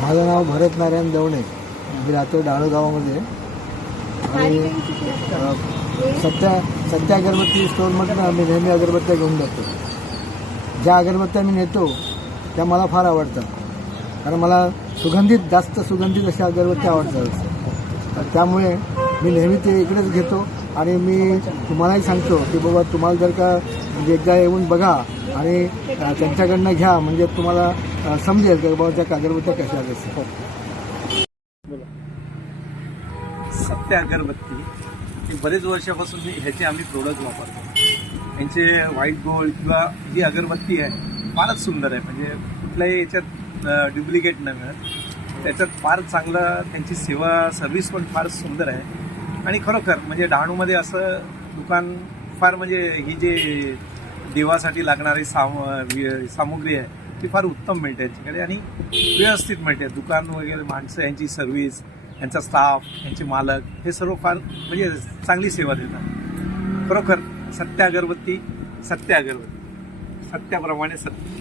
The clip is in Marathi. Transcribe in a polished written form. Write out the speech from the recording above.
माझं नाव भरत नारायण दवणे. मी राहतो डाळू गावामध्ये. आणि सत्या अगरबत्ती स्टोअरमधून आम्ही नेहमी अगरबत्त्या घेऊन जातो. ज्या अगरबत्त्या मी नेतो त्या मला फार आवडतात, कारण मला जास्त सुगंधित अशा अगरबत्त्या आवडतात. त्यामुळे मी नेहमी ते इकडेच घेतो. आणि मी तुम्हालाही सांगतो की बाबा, तुम्हाला जर का म्हणजे एकदा येऊन बघा आणि त्यांच्याकडनं घ्या, म्हणजे तुम्हाला समजेल की बाबा त्या अगरबत्त्या कशा असतात. सत्य अगरबत्ती ही बरेच वर्षापासून ह्याचे आम्ही प्रोडक्ट वापरतो. यांचे व्हाईट गोल्ड किंवा जी अगरबत्ती आहे फारच सुंदर आहे. म्हणजे कुठल्याही याच्यात डुप्लिकेट न मिळत. त्याच्यात फार चांगलं त्यांची सर्व्हिस पण फार सुंदर आहे. आणि खरोखर म्हणजे डहाणूमध्ये असं दुकान फार, म्हणजे ही जे देवासाठी लागणारी सामुग्री आहे ती फार उत्तम मिळते यांच्याकडे आणि व्यवस्थित मिळते. दुकान वगैरे, माणसं, यांची सर्व्हिस, यांचा स्टाफ, यांचे मालक हे सर्व फार म्हणजे चांगली सेवा देतात. खरोखर सत्य अगरबत्ती, सत्याप्रमाणे सत्य.